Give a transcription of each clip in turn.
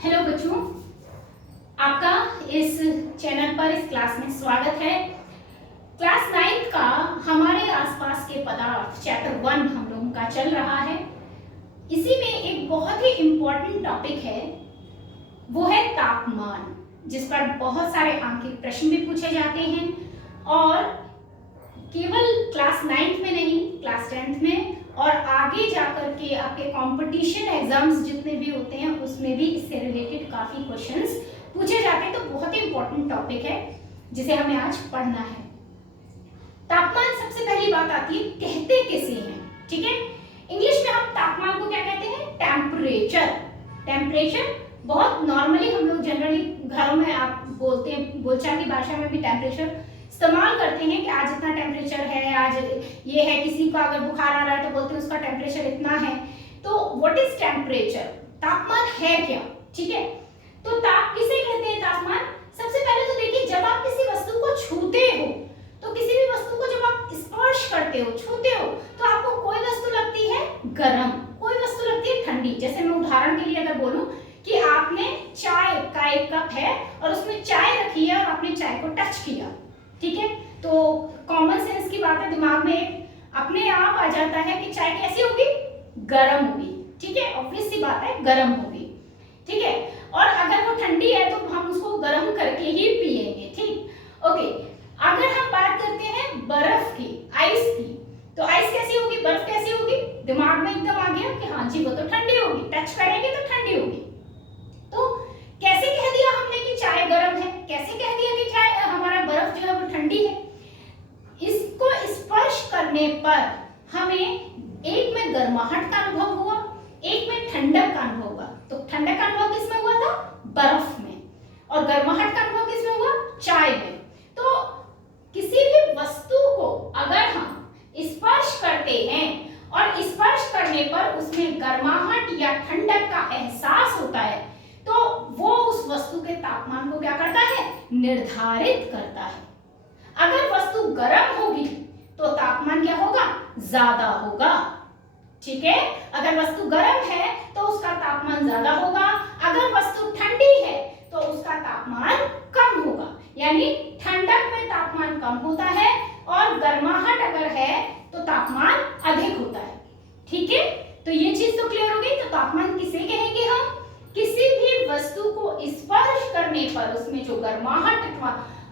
Hello बच्चों, आपका इस चैनल पर इस क्लास में स्वागत है। क्लास 9 का हमारे आसपास के पदार्थ चैप्टर 1 हम लोगों का चल रहा है। इसी में एक बहुत ही इम्पोर्टेंट टॉपिक है, वो है तापमान, जिस पर बहुत सारे आंकिक प्रश्न भी पूछे जाते हैं और केवल क्लास 9 में नहीं, क्लास 10th में और आगे जाकर के आपके कंपटीशन एग्जाम्स जितने भी होते हैं उसमें भी इससे रिलेटेड काफी क्वेश्चंस पूछे जाते हैं। तो बहुत ही इंपॉर्टेंट टॉपिक है जिसे हमें आज पढ़ना है। तापमान, सबसे पहली बात आती है कहते किसे हैं, ठीक है। इंग्लिश में हम तापमान को क्या कहते हैं? टेम्परेचर। टेम्परेचर बहुत नॉर्मली हम लोग जनरली घरों में आप बोलते हैं, बोलचाल की भाषा में भी टेम्परेचर इस्तेमाल करते हैं कि आज इतना टेम्परेचर है, आज ये है। किसी को अगर बुखार आ रहा है तो बोलते हैं उसका टेम्परेचर इतना है। तो व्हाट इज टेम्परेचर? तापमान है क्या, ठीक है। तो ताप किसे कहते हैं? तापमान सबसे पहले तो देखिए, जब आप किसी वस्तु को छूते हो, तो किसी भी वस्तु को जब आप स्पर्श करते हो, छूते हो, तो आपको कोई वस्तु लगती है गर्म, कोई वस्तु लगती है ठंडी। जैसे मैं उदाहरण के लिए अगर बोलूं कि आपने चाय का एक कप है और उसमें चाय रखी है और आपने चाय को टच किया, ठीक है, तो कॉमन सेंस की बात है, दिमाग में अपने आप आ जाता है कि चाय कैसी होगी? गर्म होगी, ठीक है, ऑब्वियस सी बात है, गर्म होगी, ठीक है। और अगर वो ठंडी है तो हम उसको गर्म करके ही पिएंगे, ठीक, ओके। अगर हम बात करते हैं बर्फ की, आइस की, तो आइस कैसी होगी? बर्फ कैसी होगी? दिमाग में एकदम आ गया कि हाँ जी वो तो ठंडी होगी, टच करेंगे तो ठंडी होगी। तो कैसे कह दिया हमने कि चाय गर्म है? कैसे कह दिया कि चाय हमारा बर्फ जो है वो ठंडी है? इसको स्पर्श करने पर हमें एक में गर्माहट का अनुभव हुआ, एक में ठंडक का अनुभव हुआ। तो ठंडक का अनुभव किसमें हुआ था? बर्फ में। और गर्माहट का अनुभव किसमें हुआ? चाय में। तो किसी भी वस्तु को अगर हम स्पर्श करते हैं और स्पर्श करने पर उसमें गर्माहट या ठंडक का एहसास होता है, तो वो उस वस्तु के तापमान को क्या करता है? निर्धारित करता है। अगर वस्तु गर्म होगी तो तापमान क्या होगा? ज्यादा होगा, ठीक है। अगर वस्तु गर्म है तो उसका तापमान ज्यादा होगा, अगर वस्तु ठंडी है तो उसका तापमान कम होगा। यानी ठंडक में तापमान कम होता है और गर्माहट अगर है तो तापमान अधिक होता है, ठीक है। तो ये चीज तो क्लियर हो गई। तो तापमान किसे कहेंगे हम? किसी भी वस्तु को स्पर्श करने पर उसमें जो गर्माहट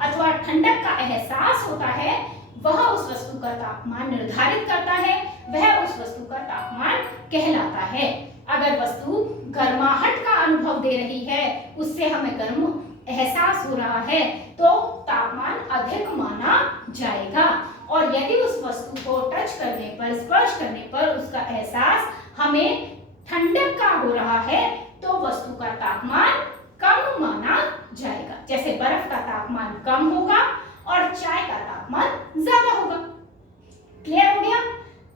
अथवा ठंडक का एहसास होता है, वह उस वस्तु का तापमान निर्धारित करता है, वह उस वस्तु का तापमान कहलाता है। अगर वस्तु गर्माहट का अनुभव दे रही है, उससे हमें गर्म एहसास हो रहा है, तो तापमान अधिक माना जाएगा। और यदि उस वस्तु को टच करने पर, स्पर्श करने पर उसका एहसास हमें ठंडक का हो रहा है, तो वस्तु का तापमान कम माना जाएगा। जैसे बर्फ का तापमान कम होगा और चाय का तापमान ज्यादा होगा। क्लियर हो गया?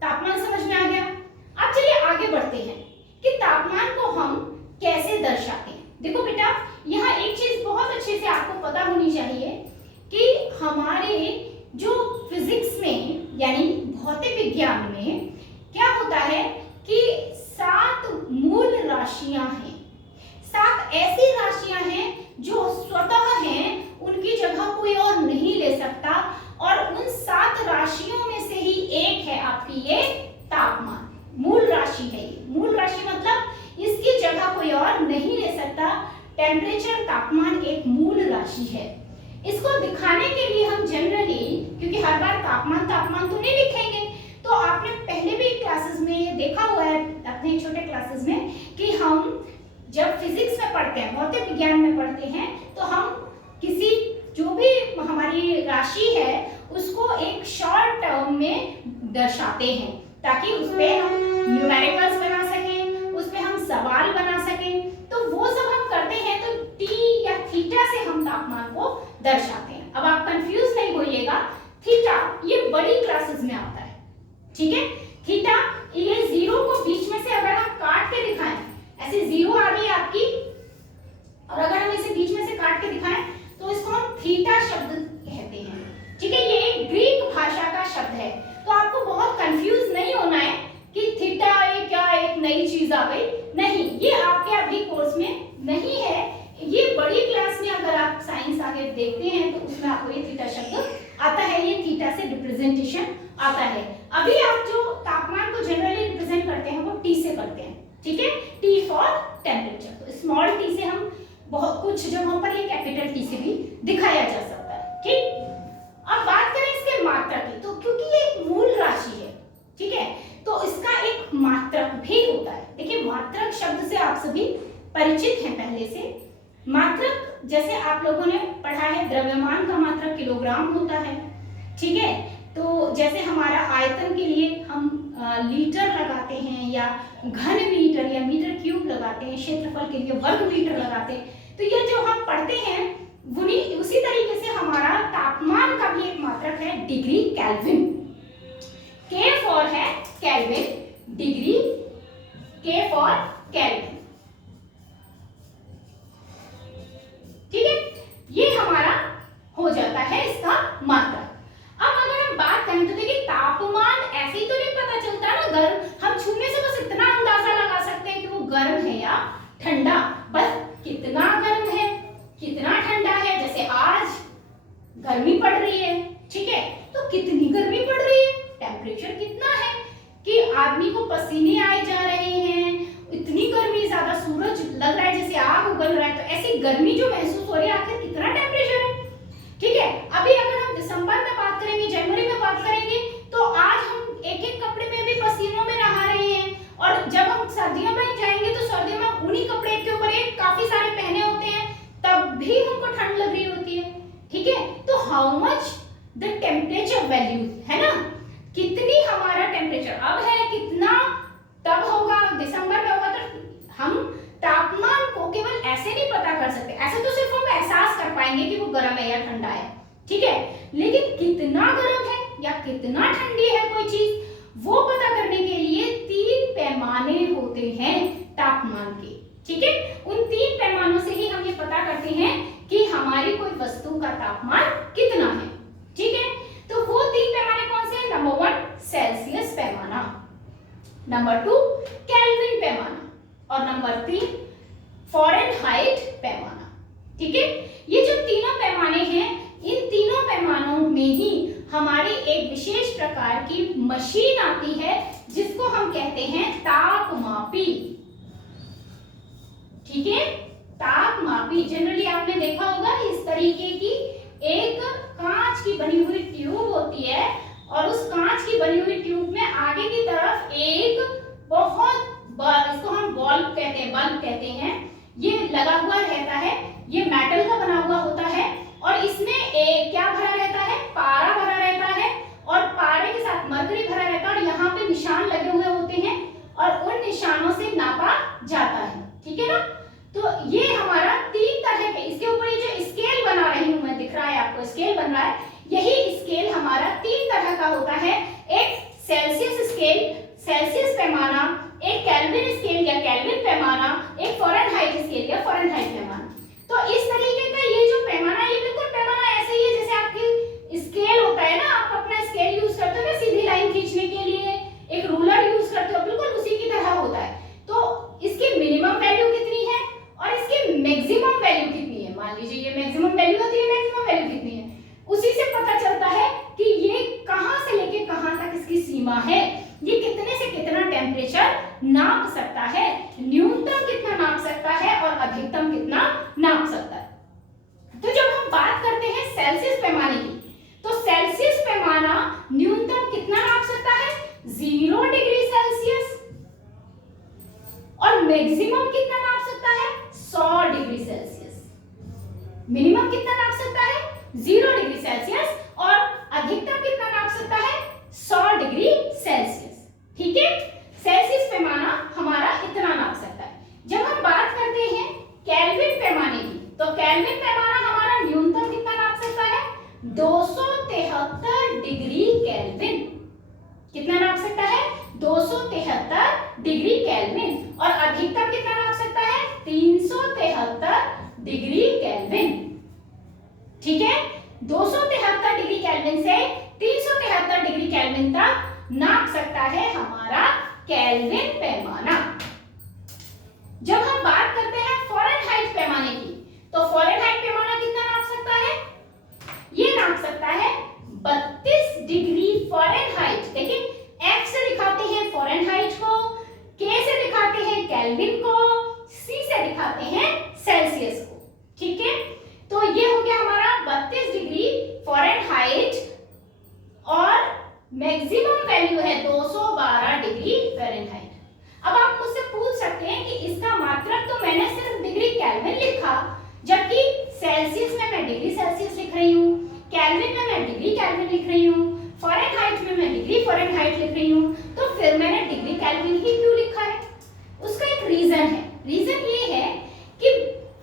तापमान समझ में आ गया। अब चलिए आगे बढ़ते हैं कि तापमान को हम कैसे दर्शाते हैं। देखो बेटा, यहाँ एक चीज बहुत अच्छे से आपको पता होनी चाहिए कि हमारे जो फिजिक्स में यानी भौतिक विज्ञान में क्या होता है कि 7 मूल राशियां हैं। 7 ऐसी राशियां हैं जो स्वतः हैं, उनकी जगह कोई और नहीं ले सकता। और उन 7 राशियों में से ही एक है आपकी ये तापमान। मूल राशि है ये। मूल राशि मतलब इसकी जगह कोई और नहीं ले सकता। टेम्परेचर, तापमान एक मूल राशि है। इसको दिखाने के लिए हम जनरली, क्योंकि हर बार तापमान तापमान तो नहीं लिखेंगे, तो आपने पहले भी क्लासेस में ये देखा हुआ है अपने छोटे क्लासेस में कि हम जब फिजिक्स में पढ़ते हैं, भौतिक विज्ञान में पढ़ते हैं, तो हम किसी जो भी हमारी राशि है उसको एक शॉर्ट टर्म में दर्शाते हैं, ताकि उस पे हम न्यूमेरिकल्स बना सकें, उस पे हम सवाल बना सकें। तो वो सब हम करते हैं, तो टी या थीटा से हम तापमान को दर्शाते हैं। अब आप कंफ्यूज नहीं होइएगा, थीटा ये बड़ी क्लासेस में आता है, ठीक है। थीटा, ये जीरो को बीच में से अगर हम काट के दिखाएं, ऐसे जीरो आ रही है आपकी, और अगर हम इसे बीच में से काट के दिखाएं तो इसको हम थीटा शब्द कहते हैं, ठीक है। ये एक ग्रीक भाषा का शब्द है, तो आपको बहुत कंफ्यूज नहीं होना है कि थीटा ये क्या एक नई चीज आ गई। नहीं, ये आपके अभी कोर्स में नहीं है साइंस आगे देखते हैं तो उसमें आपको ये थीटा शब्द आता है, ये थीटा से रिप्रेजेंटेशन आता है। अभी आप जो तापमान को जनरली रिप्रेजेंट करते हैं वो टी से करते हैं, ठीक है, टी फॉर टेम्परेचर। तो स्मॉल टी से हम बहुत कुछ जगहों पर ये कैपिटल टी से भी दिखाया जा सकता है, ठीक। अब बात करें इसके मात्रा की, तो क्योंकि ये एक मूल राशि है, ठीक है, तो इसका एक मात्रक भी होता है। देखिए मात्रक शब्द से आप सभी परिचित हैं पहले से। मात्रक जैसे आप लोगों ने पढ़ा है, द्रव्यमान का मात्रक किलोग्राम होता है, ठीक है। तो जैसे हमारा आयतन के लिए हम लीटर लगाते हैं या घन मीटर या मीटर क्यूब लगाते हैं, क्षेत्रफल के लिए वर्ग मीटर लगाते हैं। तो ये जो हम पढ़ते हैं उसी तरीके से हमारा तापमान का भी एक मात्रक है, डिग्री केल्विन। K फॉर है kelvin, degree K for kelvin, ठीक है, ये हमारा हो जाता है इसका मात्रक। अब अगर हम बात करें तो देखिए तापमान ऐसे ही तो नहीं पता चलता ना, गर्म हम छूने से बस इतना अंदाजा लगा सकते हैं कि वो गर्म है या ठंडा, बस कितना गर्म है कितना ठंडा है। जैसे आज गर्मी पड़ रही है, ठीक है, तो कितनी गर्मी पड़ रही है, टेम्परेचर कितना है कि आदमी को पसीने आए जा रहे हैं, इतनी गर्मी, ज्यादा सूरज लग रहा है जैसे आग उगल रहा है, तो ऐसी गर्मी जो महसूस हो रही है, आखिर कितना टेम्परेचर है, ठीक है। अभी अगर हम दिसंबर में बात करेंगे, जनवरी में बात करेंगे, तो आज हम एक एक कपड़े में भी पसीनों में नहा रहे हैं, और जब हम सर्दियों में जाएंगे तो सर्दियों में उन्हीं कपड़े के ऊपर एक काफी सारे पहने होते हैं, तब भी हमको ठंड लग रही होती है, ठीक है। तो how much the temperature value है ना, कितनी हमारा टेम्परेचर अब है, कितना तब होगा, दिसंबर में होगा। तो हम तापमान को केवल ऐसे नहीं पता कर सकते, ऐसे तो सिर्फ हम एहसास कर पाएंगे कि वो गर्म है या ठंडा है, ठीक है, लेकिन कितना गर्म है या कितना ठंडी है कोई चीज, वो पता करने के लिए 3 पैमाने होते हैं तापमान के, ठीक है। उन 3 पैमानों से ही हम ये पता करते हैं कि हमारी कोई वस्तु का तापमान कितना है, ठीक है। तो वो 3 पैमाने कौन से हैं? नंबर 1 सेल्सियस पैमाना, नंबर 2 केल्विन पैमाना, और नंबर 3 फ़ारेनहाइट पैमाना, ठीक है। ये जो तीनों पैमाने हैं, इन तीनों पैमानों में ही हमारी एक विशेष प्रकार की मशीन आती है जिसको हम कहते हैं तापमापी, ठीक है। तापमापी जनरली आपने देखा होगा इस तरीके की एक कांच की बनी हुई ट्यूब होती है, और उस कांच की बनी हुई ट्यूब में आगे की तरफ एक बहुत इसको हम बल्ब कहते हैं, ये लगा हुआ रहता है, ये मेटल का बना हुआ होता है, और इसमें क्या भरा रहता है, पारा भरा रहता है, और पारे के साथ मरकरी भरा रहता है, और यहाँ पे निशान लगे हुए होते हैं, और उन निशानों से नापा जाता है, ठीक है ना। तो ये हमारा 3 तरह के, इसके ऊपर ये जो स्केल बना रही हूं मैं, दिख रहा है आपको स्केल बन रहा है, यही स्केल हमारा 3 तरह का होता है। एक सेल्सियस स्केल, सेल्सियस पैमाना, एक केल्विन स्केल या केल्विन पैमाना, एक फ़ारेनहाइट स्केल या फ़ारेनहाइट पैमाना। तो इस तरीके का ये जो पैमाना, ये बिल्कुल पैमाना ऐसे ही है जैसे आपकी स्केल होता है ना, आप अपना स्केल यूज करते हो ना सीधी लाइन खींचने के लिए, एक रूलर यूज करते हो, बिल्कुल उसी की तरह होता है। तो इसकी मिनिमम वैल्यू कितनी है और इसकी मैक्सिमम वैल्यू कितनी है, मान लीजिए ये मैक्सिमम वैल्यू होती है, मैक्सिमम वैल्यू कितनी है, उसी से पता चलता है कि ये कहां से लेके कहां तक इसकी सीमा है, ये कितने से कितना टेम्परेचर नाप सकता है, न्यूनतम कितना नाप सकता है और अधिकतम कितना नाप सकता है। तो जब हम बात करते हैं सेल्सियस पैमाने की, तो सेल्सियस पैमाना न्यूनतम कितना नाप सकता है, 0 डिग्री सेल्सियस, और मैक्सिमम कितना नाप सकता है, 100 डिग्री सेल्सियस। मिनिमम कितना नाप सकता है, 0 डिग्री सेल्सियस, और अधिकतम कितना नाप सकता है, 100 डिग्री सेल्सियस, ठीक है। सेल्सियस पैमाना हमारा इतना नाप सकता है। जब हम बात करते हैं केल्विन पैमाने की, तो केल्विन पैमाना हमारा न्यूनतम कितना नाप सकता है, 273 डिग्री केल्विन, कितना नाप सकता है, 273 डिग्री केल्विन, और अधिकतम कितना नाप सकता है, 373 डिग्री केल्विन, ठीक है। 273 केल्विन में मैं डिग्री केल्विन लिख रही हूँ, फ़ारेनहाइट में मैं डिग्री फ़ारेनहाइट लिख रही हूँ, तो फिर मैंने डिग्री केल्विन ही क्यों लिखा है? उसका एक रीजन है। रीजन ये है कि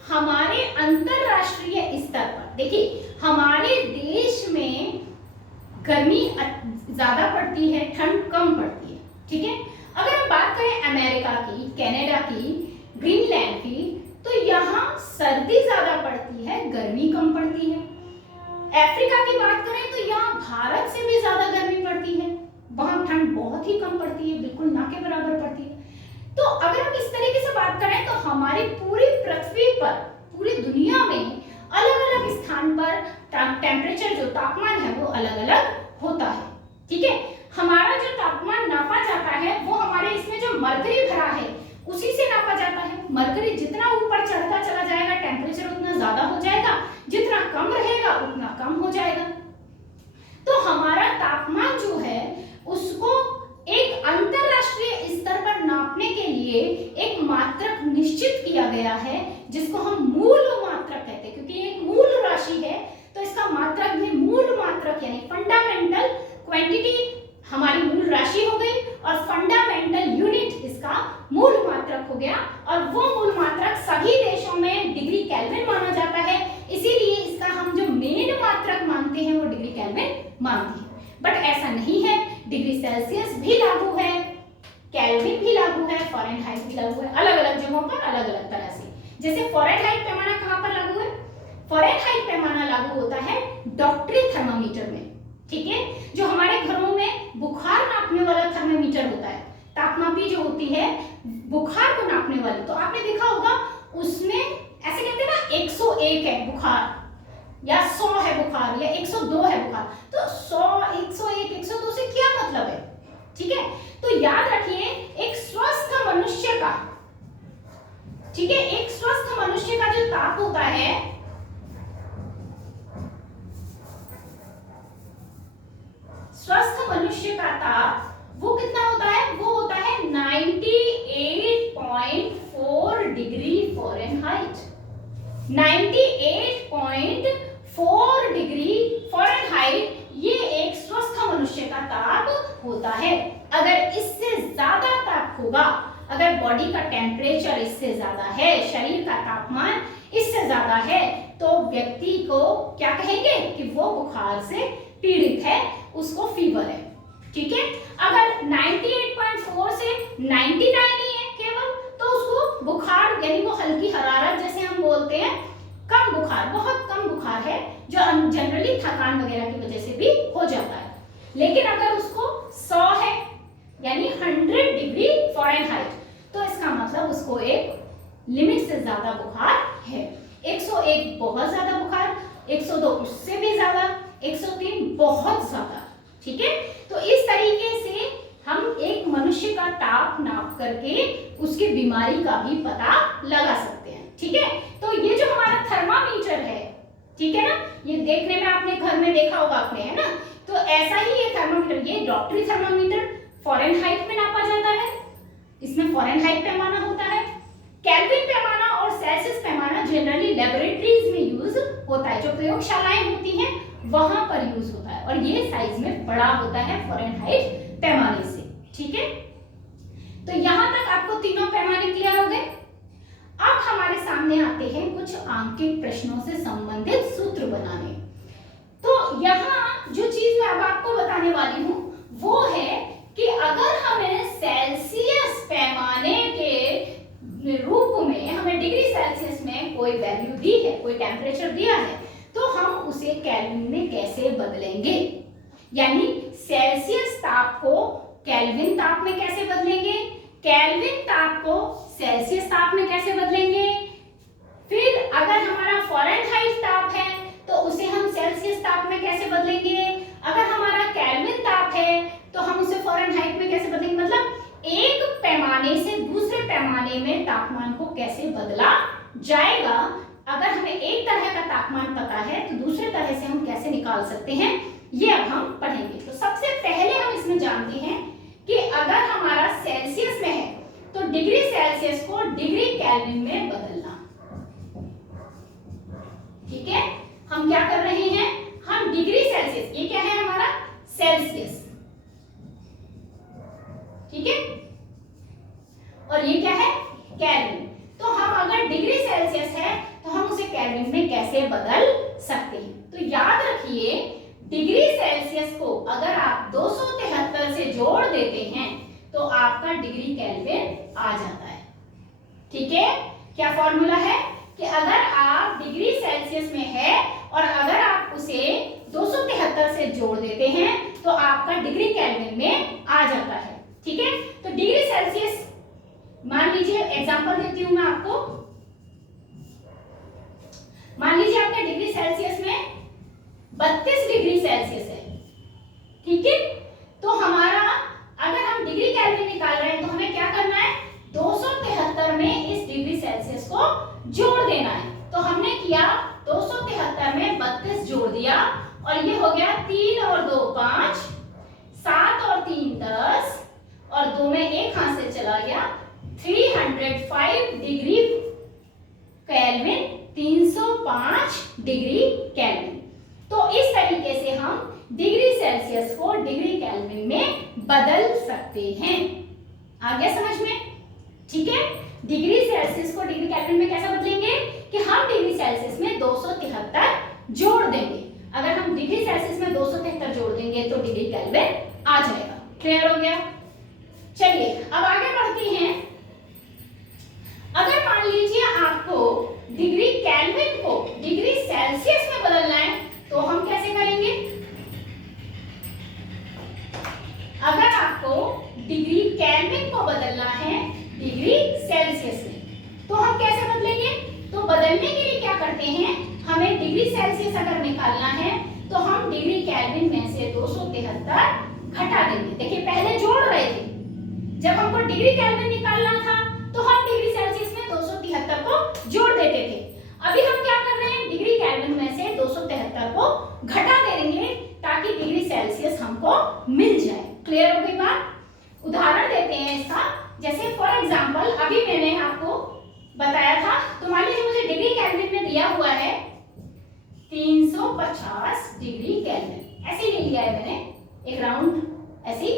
हमारे अंतरराष्ट्रीय स्तर पर, देखिए हमारे देश में गर्मी ज्यादा पड़ती है, ठंड कम पड़ती है, ठीक है। अगर हम बात करें अमेरिका की, कनाडा की, ग्रीनलैंड की, तो यहाँ सर्दी ज्यादा पड़ती है, गर्मी कम पड़ती है। अफ्रीका की बात करें तो यहाँ भारत से भी ज्यादा गर्मी पड़ती है, वहां ठंड बहुत ही कम पड़ती है, बिल्कुल ना के बराबर पड़ती है। तो अगर हम इस तरीके से बात करें तो हमारी पूरी पृथ्वी पर, पूरी दुनिया में अलग अलग स्थान पर टेम्परेचर, जो तापमान है वो अलग अलग होता है, ठीक है। हमारा जो तापमान नापा जाता है वो हमारे इसमें जो मरकरी भरा है उसी से नापा जाता है। मरकरी जितना ऊपर चढ़ता चला जाएगा टेम्परेचर उतना ज्यादा हो जाएगा, जितना कम रहेगा उतना कम हो जाएगा। तो हमारा तापमान जो है उसको एक अंतरराष्ट्रीय स्तर पर नापने के लिए एक मात्रक निश्चित किया गया है, जिसको हम मूल मात्रक कहते हैं, क्योंकि एक मूल राशि है तो इसका मात्रक भी मूल मात्रक यानी फंडामेंटल क्वांटिटी हमारी मूल राशि हो गई और फंडामेंटल यूनिट इसका मूल मात्रक हो गया। और वो मूल मात्रक सभी देशों में डिग्री केल्विन माना जाता है, इसीलिए इसका हम जो मेन मात्रक मानते हैं वो डिग्री केल्विन मानते हैं। बट ऐसा नहीं है, डिग्री सेल्सियस भी लागू है, केल्विन भी लागू है, फ़ारेनहाइट भी लागू है, अलग अलग जगहों पर अलग अलग तरह से। जैसे फ़ारेनहाइट पैमाना कहाँ पर लागू है? फ़ारेनहाइट पैमाना लागू होता है डॉक्टरी थर्मामीटर में, ठीक है। जो हमारे घरों में बुखार नापने वाला थर्मामीटर होता है, तापमापी जो होती है बुखार को नापने वाली, तो आपने देखा होगा उसमें ऐसे कहते हैं ना 101 है बुखार या 100 है बुखार या 102 है बुखार, तो 100, 101, 102 से क्या मतलब है, ठीक है। तो याद रखिए एक स्वस्थ मनुष्य का, ठीक है, एक स्वस्थ मनुष्य का जो ताप होता है, स्वस्थ मनुष्य का ताप वो कितना होता है? वो होता है 98.4 डिग्री फ़ारेनहाइट। 98.4 डिग्री फ़ारेनहाइट ये एक स्वस्थ मनुष्य का ताप होता है। अगर इससे ज्यादा ताप होगा, अगर बॉडी का टेम्परेचर इससे ज्यादा है, शरीर का तापमान इससे ज्यादा है, तो व्यक्ति को क्या कहेंगे कि वो बुखार से पीड़ित है, उसको फीवर है, ठीक है। अगर 98.4 से 99 ही है केवल, तो उसको बुखार यानी वो हल्की हरारत जैसे हम बोलते हैं, कम बुखार, बहुत कम बुखार है, जो जनरली थकान वगैरह की वजह से भी हो जाता है। लेकिन अगर उसको 100 है यानी 100 डिग्री फ़ारेनहाइट, तो इसका मतलब उसको एक लिमिट से ज्यादा बुखार है। 101 बहुत ज्यादा बुखार, 102 उससे भी ज्यादा, 103 बहुत ज्यादा, ठीक है। तो इस तरीके से हम एक मनुष्य का ताप नाप करके उसकी बीमारी का भी पता लगा सकते हैं, ठीक है। तो ये जो हमारा थर्मामीटर है, ठीक है ना, ये देखने में आपने घर में देखा होगा आपने, है ना, तो ऐसा ही ये थर्मामीटर, ये डॉक्टरी थर्मामीटर फ़ारेनहाइट में नापा जाता है, इसमें फ़ारेनहाइट पैमाना होता है। केल्विन पैमाना और सेल्सियस पैमाना जनरली लेबोरेटरीज में यूज होता है, जो प्रयोगशालाएं होती हैं वहां पर यूज होता है, और ये साइज में बड़ा होता है फ़ारेनहाइट पैमाने से, ठीक है। तो यहां तक आपको तीनों पैमाने क्लियर हो गए। अब हमारे सामने आते हैं कुछ आंकिक प्रश्नों से संबंधित सूत्र बनाने। तो यहाँ जो चीज मैं अब आपको बताने वाली हूँ वो है कि अगर हमें सेल्सियस पैमाने के रूप में हमें डिग्री सेल्सियस में कोई वैल्यू दी है, कोई टेम्परेचर दिया है, तो हम उसे केल्विन में कैसे बदलेंगे, यानी सेल्सियस ताप को केल्विन ताप में कैसे बदलेंगे, केल्विन ताप को सेल्सियस ताप में कैसे बदलेंगे, फिर अगर हमारा फ़ारेनहाइट ताप है तो उसे हम सेल्सियस ताप में कैसे बदलेंगे, अगर हमारा केल्विन ताप है तो हम उसे फ़ारेनहाइट में कैसे बदलेंगे, मतलब एक पैमाने से दूसरे पैमाने में तापमान को कैसे बदला जाएगा। अगर हमें एक तरह का तापमान पता है तो दूसरे तरह से हम कैसे निकाल सकते हैं, ये अब हम पढ़ेंगे। तो सबसे पहले हम इसमें जानते हैं कि अगर हमारा सेल्सियस में है तो डिग्री सेल्सियस को डिग्री केल्विन में बदलना, ठीक है। हम क्या कर रहे हैं, हम डिग्री से बदल सकते हैं। तो याद रखिए, डिग्री सेल्सियस को अगर आप 273 से जोड़ देते हैं तो आपका डिग्री केल्विन आ जाता है। ठीक है, क्या फॉर्मूला है कि अगर आप डिग्री सेल्सियस में है और अगर आप उसे 273 से जोड़ देते हैं तो आपका डिग्री केल्विन में आ जाता है। ठीक है, तो डिग्री सेल्सियस मान लीजिए, एग्जांपल देती हूं मैं आपको। मान लीजिए आपके डिग्री सेल्सियस में 32 डिग्री सेल्सियस है। ठीक है, तो हमारा अगर हम डिग्री केल्विन निकाल रहे हैं तो हमें क्या करना है, 273 में इस डिग्री सेल्सियस को जोड़ देना है। तो हमने किया, 273 में 32 जोड़ दिया और ये हो गया 3 और 2 5, 7 और 3 10 और 2 में 1 हाथ से चला गया, 305 डिग्री केल्विन, 305 डिग्री केल्विन। तो इस तरीके से हम डिग्री सेल्सियस को डिग्री केल्विन में बदल सकते हैं। आ गया समझ में? ठीक है, डिग्री सेल्सियस को डिग्री केल्विन में कैसे बदलेंगे कि हम डिग्री सेल्सियस में 273 जोड़ देंगे। अगर हम डिग्री सेल्सियस में 273 जोड़ देंगे तो डिग्री केल्विन आ जाएगा। क्लियर हो गया? चलिए अब आगे बढ़ते हैं। अगर मान लीजिए आपको डिग्री केल्विन को डिग्री सेल्सियस में बदलना है तो हम कैसे करेंगे? अगर आपको डिग्री केल्विन को बदलना है डिग्री सेल्सियस में तो हम कैसे बदलेंगे? तो बदलने के लिए क्या करते हैं, हमें डिग्री सेल्सियस अगर निकालना है तो हम डिग्री केल्विन में से 273 घटा देंगे। देखिए पहले जोड़ रहे थे, जब हमको डिग्री केल्विन निकालना था तो हम डिग्री सेल्सियस में 273 को जोड़ देते थे। अभी हम क्या कर रहे हैं, डिग्री केल्विन में से 273 को घटा देंगे ताकि डिग्री सेल्सियस हमको मिल जाए। क्लियर हो गई बात? उदाहरण देते हैं इसका, जैसे फॉर एग्जांपल अभी मैंने आपको बताया था, तो मान लीजिए मुझे डिग्री केल्विन में दिया हुआ है 350 डिग्री केल्विन, ऐसे ले लिया है मैंने, एक राउंड ऐसी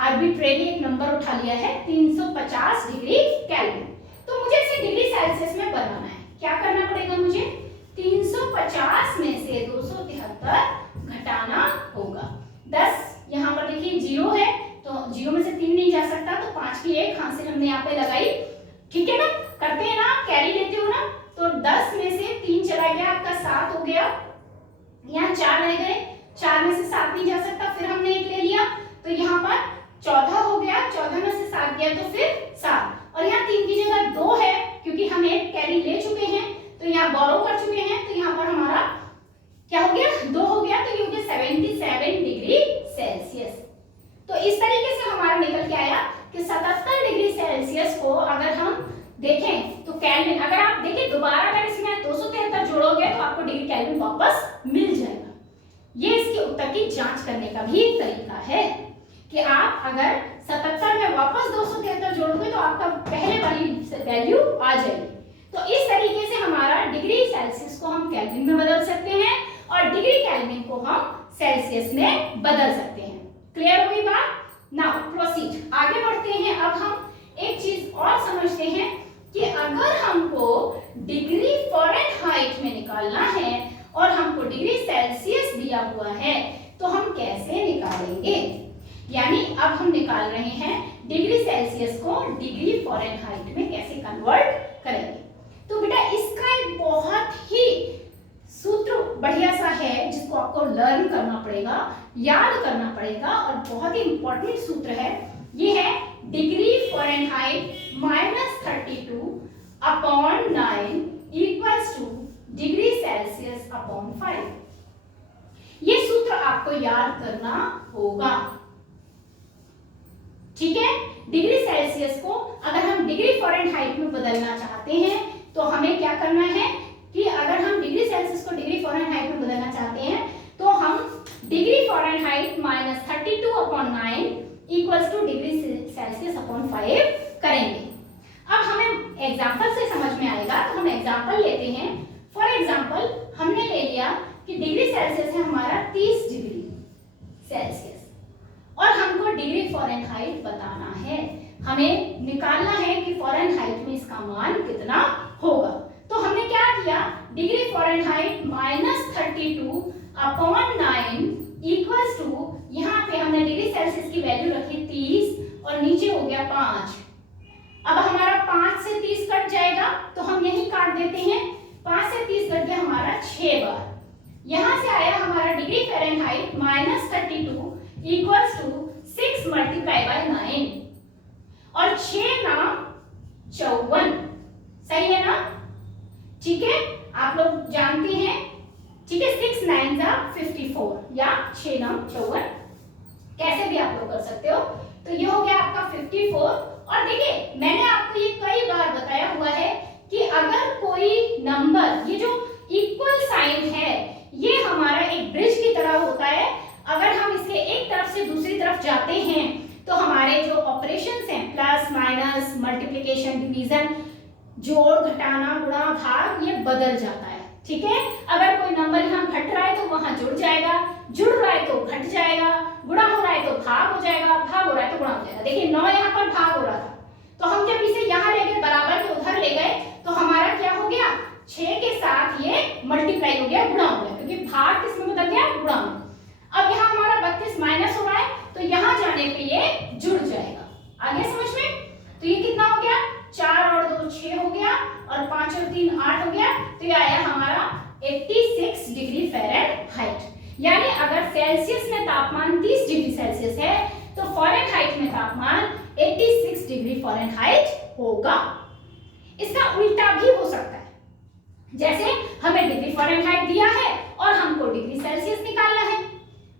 आर्बिट्रेरी एक नंबर उठा लिया है 350 डिग्री केल्विन। तो मुझे इसे डिग्री सेल्सियस में बनाना है। क्या करना पड़ेगा मुझे? 350 में से 273 घटाना होगा। 10 यहाँ पर देखिए 0 है तो 0 में से 3 नहीं जा सकता, तो 5 की 1 हाथ से हमने यहाँ पे लगाई। ठीक है ना, करते हैं ना, कैरी लेते हो ना, तो 10 में से 3 चला गया, आपका 7 हो गया। यहाँ 4 रह गए, 4 में से 7 नहीं जा सकता, फिर हमने 1 ले लिया, तो यहाँ पर 14 हो गया, 14 में से 7 गया तो फिर 7, और यहाँ 3 की जगह 2 है क्योंकि हम एक कैरी ले चुके हैं, तो यहाँ बोरो कर चुके हैं, तो यहाँ पर हमारा क्या हो गया, 2 हो गया, तो ये हो गया 77 डिग्री सेल्सियस। तो इस तरीके से हमारा निकल के आया कि 77 डिग्री सेल्सियस को अगर हम देखें तो केल्विन, अगर आप देखें दोबारा अगर इसमें 273 जोड़ोगे तो आपको डिग्री केल्विन वापस मिल जाएगा। ये इसके उत्तर की जांच करने का भी एक तरीका है कि आप अगर 77 में वापस 273 जोड़ोगे तो आपका पहले वाली वैल्यू आ जाएगी। तो इस तरीके से हमारा डिग्री सेल्सियस को हम केल्विन में बदल सकते हैं और डिग्री केल्विन को हम सेल्सियस में बदल सकते हैं। क्लियर हो गई बात? नाउ प्रोसीड, आगे बढ़ते हैं। अब हम एक चीज और समझते हैं कि अगर हमको डिग्री फ़ारेनहाइट में निकालना है और हमको डिग्री सेल्सियस दिया हुआ है तो हम कैसे निकालेंगे। यानी अब हम निकाल रहे हैं डिग्री सेल्सियस को डिग्री फ़ारेनहाइट में कैसे कन्वर्ट करेंगे। तो बेटा इसका एक बहुत ही सूत्र बढ़िया सा है जिसको आपको लर्न करना पड़ेगा, याद करना पड़ेगा, और बहुत ही इंपॉर्टेंट सूत्र है। ये है degree Fahrenheit -32 upon 9 equals two degree Celsius upon 5। ये सूत्र आपको याद करना होगा। ठीक है, डिग्री सेल्सियस को अगर हम डिग्री फ़ारेनहाइट में बदलना चाहते हैं तो हमें क्या करना है कि अगर हम डिग्री सेल्सियस को डिग्री फ़ारेनहाइट में बदलना चाहते हैं तो हम degree Fahrenheit -32 upon 9 equals two degree Celsius upon 5 करेंगे। अब हमें एग्जांपल से समझ में आएगा, तो हम एग्जांपल लेते हैं। फॉर एग्जांपल हमने ले लिया कि डिग्री सेल्सियस है हमारा 30 डिग्री सेल्सियस और हमको डिग्री फ़ारेनहाइट बताना है, हमें निकालना है कि फ़ारेनहाइट में इसका मान कितना होगा। तो हमने क्या किया, degree Fahrenheit Fahrenheit -32 upon 9 equals to, यहाँ पे हमने डिग्री सेल्सियस की वैल्यू रखी 30 और नीचे हो गया 5। अब हमारा 5 से 30 कट जाएगा तो हम यही काट देते हैं। 5 से 30 कट गया हमारा 6 बार। यहां से आया हमारा degree Fahrenheit -32 equals to 6 multiply by 9 और 6 ना 54। सही है ना? ठीक है, आप लोग जानते हैं। ठीक है, 6 9 जा 54 या 6 9 54, कैसे भी आप लोग कर सकते हो। तो ये हो गया आपका 54। और देखिए मैंने आपको ये कई बार बताया हुआ है कि अगर कोई नंबर, ये जो इक्वल साइन है ये हमारा एक ब्रिज की तरह होता है। अगर हम इसके एक तरफ से दूसरी तरफ जाते हैं तो हमारे जो ऑपरेशंस हैं, प्लस माइनस मल्टीप्लिकेशन डिवीजन, जोड़ घटाना गुणा भाग, ये बदल जाता है। ठीक है, अगर कोई नंबर यहाँ घट रहा है तो वहां जुड़ जाएगा, जुड़ रहा है तो घट जाएगा, गुणा हो रहा है तो भाग हो जाएगा, भाग हो रहा है तो गुणा हो जाएगा। देखिए 9 यहाँ पर भाग हो रहा था तो हम जब इसे यहाँ ले गए बराबर के उधर ले गए तो हमारा क्या हो गया, 6 के साथ ये मल्टीप्लाई हो गया, गुणा हो गया, क्योंकि भाग किसमें बदल गया, गुणा में। अब यहाँ हमारा 32 माइनस हो रहा है तो यहाँ जाने पे ये जुड़ जाएगा। आगे समझ में? तो ये कितना हो गया, 4 और 2 6 हो गया और 5 और 3 8 हो गया। तो ये आया हमारा 86 डिग्री फ़ारेनहाइट। यानी अगर सेल्सियस में तापमान 30 डिग्री सेल्सियस है तो फ़ारेनहाइट में तापमान 86 डिग्री फ़ारेनहाइट होगा। इसका उल्टा भी हो सकता है, जैसे हमें डिग्री फ़ारेनहाइट दिया है और हमको डिग्री सेल्सियस निकालना है,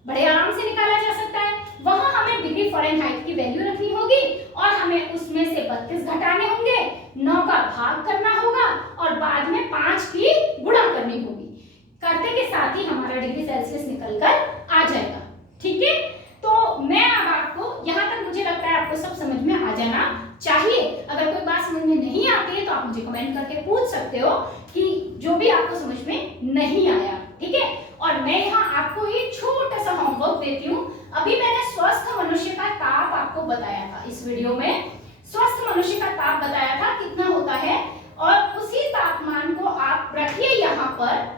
बड़े आराम से निकाला जा सकता है। वहां हमें डिग्री फ़ारेनहाइट की वैल्यू रखनी होगी और हमें उसमें से 32 घटाने होंगे, 9 का भाग करना होगा और बाद में 5 की गुणा करनी होगी। करते के साथ ही हमारा डिग्री सेल्सियस निकलकर आ जाएगा। ठीक है, तो मैं अब आपको यहाँ तक, मुझे लगता है आपको सब समझ में आ जाना चाहिए। अगर कोई बात समझ में नहीं आती है तो आप मुझे कमेंट करके पूछ सकते हो कि जो भी आपको समझ में नहीं आया। ठीक है, और मैं यहाँ आपको एक छोटा सा होमवर्क देती हूँ। अभी मैंने स्वस्थ मनुष्य का ताप आपको बताया था, इस वीडियो में स्वस्थ मनुष्य का ताप बताया था कितना होता है, और उसी तापमान को आप रखिए यहाँ पर।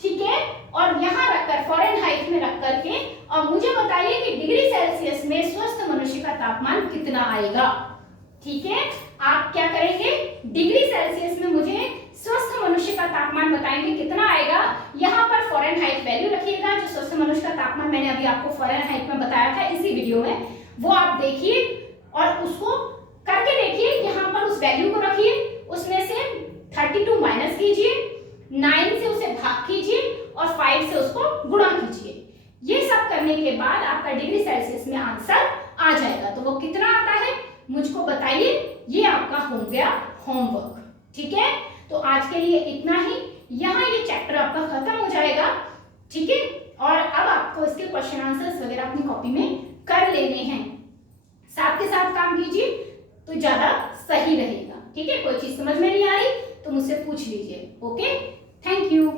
ठीक है, और यहाँ रखकर फ़ारेनहाइट में रख करके और मुझे बताइए कि डिग्री सेल्सियस में स्वस्थ मनुष्य का तापमान कितना आएगा। ठीक है, आप क्या करेंगे, डिग्री सेल्सियस में मुझे स्वस्थ मनुष्य का तापमान बताएंगे कितना आएगा। यहाँ पर फ़ारेनहाइट वैल्यू रखिएगा, जो स्वस्थ मनुष्य का तापमान मैंने अभी आपको फ़ारेनहाइट में बताया था इसी वीडियो में, वो आप देखिए और उसको करके देखिए। यहाँ पर उस वैल्यू को रखिए, उसमें से 32 माइनस कीजिए, 9 से उसे भाग कीजिए और 5 से उसको गुणा कीजिए। ये सब करने के बाद आपका डिग्री सेल्सियस में आंसर आ जाएगा। तो वो कितना आता है मुझको बताइए। ये आपका हो गया होमवर्क। ठीक है, तो आज के लिए इतना ही। यहाँ ये चैप्टर आपका खत्म हो जाएगा। ठीक है, और अब आपको इसके क्वेश्चन आंसर्स वगैरह अपनी कॉपी में कर लेने हैं। साथ के साथ काम कीजिए तो ज्यादा सही रहेगा। ठीक है, कोई चीज समझ में नहीं आ रही तो मुझसे पूछ लीजिए। Okay, thank you.